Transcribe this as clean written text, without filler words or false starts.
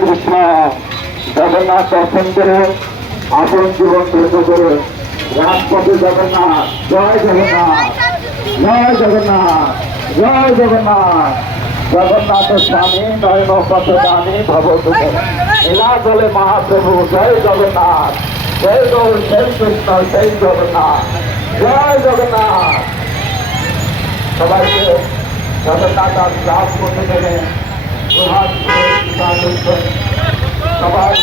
কৃষ্ণ। জগন্নাথ দর্শন করে আপন জীবন ধন্য করে রাজপথে জগন্নাথ। জয় জগন্নাথ, জয় জগন্নাথ, জয় জগন্নাথ। জগন্নাথের স্বামী নয়ন পথ দানী ভবতুমে এলা বলে মহাপ্রভু। জয় জগন্নাথ, জয় গৌর, সেই কৃষ্ণ, সেই জগন্নাথ, জয় জগন্নাথ। সবাইকে জগন্নাথ আর লাভ করতে গেলে সবাই